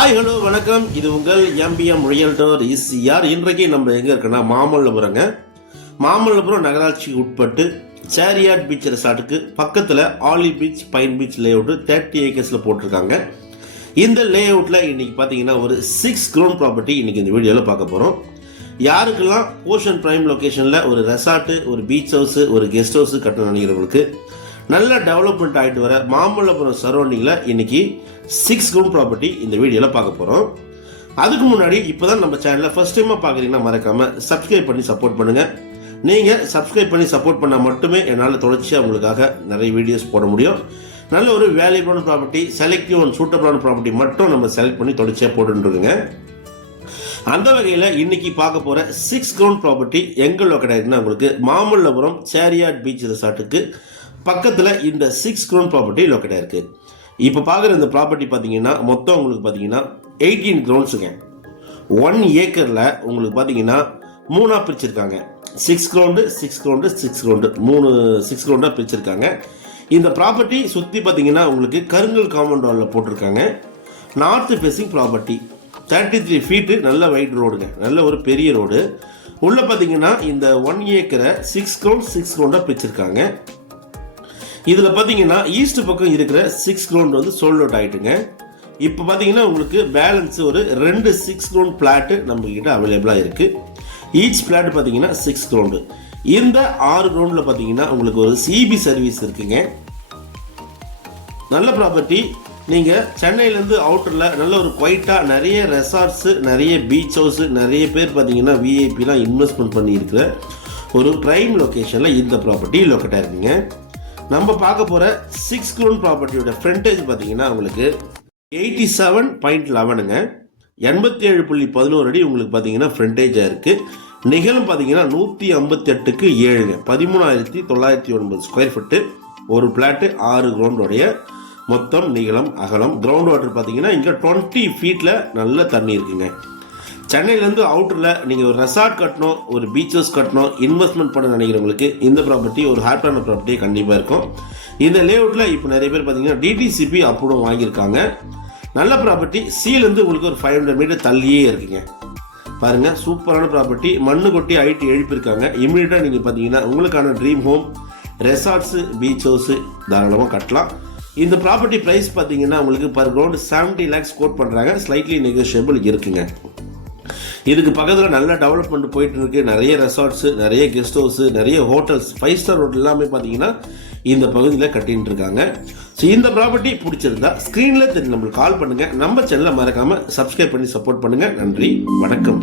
Hi hello வணக்கம். இது உங்கள் எம்பிஎம் ரியல்டர் இசிஆர். இன்றைக்கு நம்ம எங்கே இருக்கோன்னா மாமல்லபுரங்க. மாமல்லபுரம் நகராட்சிக்கு உட்பட்டு சேரியாட் பீச் ரெசார்ட்டுக்கு பக்கத்தில் ஆலி பீச் பைன் பீச் லே அவுட்டு 30 ஏக்கர்ஸில் போட்டிருக்காங்க. இந்த லே அவுட்டில் இன்றைக்கி பார்த்தீங்கன்னா ஒரு 6 crore ப்ராப்பர்ட்டி இன்றைக்கி இந்த வீடியோவில் பார்க்க போகிறோம். யாருக்கெல்லாம் ஓஷன் பிரைம் லொக்கேஷனில் ஒரு ரெசார்ட்டு, ஒரு பீச் ஹவுஸு, ஒரு கெஸ்ட் ஹவுஸு கட்டணும் நினைக்கிறவங்களுக்கு, நல்ல டெவலப்மெண்ட் ஆகிட்டு வர மாமல்லபுரம் சரௌண்டிங்கில் இன்றைக்கி 6 crore ப்ராப்பர்ட்டி இந்த வீடியோவில் பார்க்க போகிறோம். அதுக்கு முன்னாடி இப்போ தான் நம்ம சேனலில் ஃபஸ்ட் டைமாக பார்க்குறீங்கன்னா மறக்காமல் சப்ஸ்கிரைப் பண்ணி சப்போர்ட் பண்ணுங்கள். நீங்கள் சப்ஸ்கிரைப் பண்ணி சப்போர்ட் பண்ணால் மட்டுமே என்னால் தொடர்ச்சியாக உங்களுக்காக நிறைய வீடியோஸ் போட முடியும். நல்ல ஒரு வேல்யூபிளான ப்ராப்பர்ட்டி, செலக்டிவ் அண்ட் சூட்டபிளான ப்ராப்பர்ட்டி மட்டும் நம்ம செலக்ட் பண்ணி தொடர்ச்சியாக போட்டுருக்குங்க. அந்த வகையில் இன்னைக்கு பார்க்க போகிற 6 crore ப்ராப்பர்ட்டி எங்கே லொக்கேட் ஆகிருக்குன்னா உங்களுக்கு மாமல்லபுரம் சேரியாட் பீச் ரெசார்ட்டுக்கு பக்கத்தில் இந்த 6 crore ப்ராப்பர்ட்டி லொக்கேட் ஆகிருக்கு. இப்போ பார்க்குற இந்த ப்ராப்பர்ட்டி பார்த்தீங்கன்னா மொத்தம் உங்களுக்கு பார்த்தீங்கன்னா 18 crores. 1 ஏக்கரில் உங்களுக்கு பார்த்தீங்கன்னா 3 பிரிச்சிருக்காங்க. 6 crore 6 crore 6 crore 6 crore பிரிச்சிருக்காங்க. இந்த ப்ராப்பர்ட்டி சுற்றி பார்த்தீங்கன்னா உங்களுக்கு கருங்கல் காம்பவுண்ட் வாலில் போட்டிருக்காங்க. நார்த் ஃபேஸிங் ப்ராப்பர்ட்டி, 33 feet, நல்ல வைட் ரோடுங்க, நல்ல ஒரு பெரிய ரோடு. உள்ளே பார்த்தீங்கன்னா இந்த 1 ஏக்கரை 6 crore 6 crore பிரிச்சிருக்காங்க. இதில் பார்த்தீங்கன்னா ஈஸ்ட் பக்கம் இருக்கிற 6 crore வந்து சோல்ட் அவுட் ஆகிட்டுங்க. இப்போ பார்த்தீங்கன்னா உங்களுக்கு பேலன்ஸ் ஒரு 2 6 crore பிளாட்டு நம்மக்கிட்ட அவைலபிளாக இருக்குது. ஈச் பிளாட் பார்த்தீங்கன்னா 6 crore. இந்த 6 crore பார்த்தீங்கன்னா உங்களுக்கு ஒரு சிபி சர்வீஸ் இருக்குங்க. நல்ல ப்ராப்பர்ட்டி. நீங்கள் சென்னையிலேருந்து அவுட்டரில் நல்ல ஒரு குவைட்டாக நிறைய ரெசார்ட்ஸு, நிறைய பீச் ஹவுஸு, நிறைய பேர் பார்த்தீங்கன்னா விஐபிலாம் இன்வெஸ்ட்மெண்ட் பண்ணியிருக்கிற ஒரு ப்ரைம் லொக்கேஷனில் இந்த ப்ராப்பர்ட்டி லொக்கேட்டாக இருக்குங்க. நம்ம பார்க்க போகிற 6 crore ப்ராப்பர்ட்டியோட ஃப்ரண்டேஜ் பார்த்தீங்கன்னா உங்களுக்கு 87.11ங்க. 87.11 அடி உங்களுக்கு பார்த்தீங்கன்னா ஃப்ரண்டேஜாக இருக்குது. நிகழும் பார்த்தீங்கன்னா 158க்கு 7ங்க. 13,909 ஸ்கொயர் ஃபீட்டு. ஒரு பிளாட்டு 6 crore மொத்தம் நீளம் அகலம். கிரவுண்ட் வாட்டர் பார்த்தீங்கன்னா இங்கே 20 feet நல்ல தண்ணி இருக்குங்க. சென்னையிலேருந்து அவுட்டரில் நீங்கள் ஒரு ரெசார்ட் கட்டணும், ஒரு பீச்சஸ் கட்டணும், இன்வெஸ்ட்மெண்ட் பண்ண நினைக்கிறவங்களுக்கு இந்த ப்ராப்பர்ட்டி ஒரு ஹாப்பியான ப்ராப்பர்ட்டி கண்டிப்பாக இருக்கும். இந்த லேஅவுட்டில் இப்போ நிறைய பேர் பார்த்தீங்கன்னா டிடிசிபி அப்ரூவ் வாங்கியிருக்காங்க. நல்ல ப்ராப்பர்ட்டி. சீலேருந்து உங்களுக்கு ஒரு 500 மீட்டர் தள்ளியே இருக்குங்க. பாருங்கள், சூப்பரான ப்ராப்பர்ட்டி. மண்ணு கொட்டி ஐடி எழுப்பியிருக்காங்க. இமீடியட்டாக நீங்கள் பார்த்தீங்கன்னா உங்களுக்கான dream home, resorts, beach house தாராளமாக கட்டலாம். இந்த ப்ராப்பர்ட்டி ப்ரைஸ் பார்த்தீங்கன்னா உங்களுக்கு பர் கிரவுண்ட் 70 lakhs கோட் பண்ணுறாங்க. ஸ்லைட்லி நெகோஷியபிள் இருக்குங்க. இதுக்கு பக்கத்தில் நல்ல டெவலப்மெண்ட் போயிட்டு இருக்கு. நிறைய ரெசார்ட்ஸு, நிறைய கெஸ்ட் ஹவுஸு, நிறைய ஹோட்டல்ஸ், 5 star ஹோட்டல் எல்லாமே பார்த்தீங்கன்னா இந்த பகுதியில் கட்டின்னு இருக்காங்க. ஸோ இந்த ப்ராப்பர்ட்டி பிடிச்சிருந்தா ஸ்க்ரீனில் தெரிஞ்சு நம்மளுக்கு கால் பண்ணுங்கள். நம்ம சேனலை மறக்காமல் சப்ஸ்கிரைப் பண்ணி சப்போர்ட் பண்ணுங்கள். நன்றி, வணக்கம்.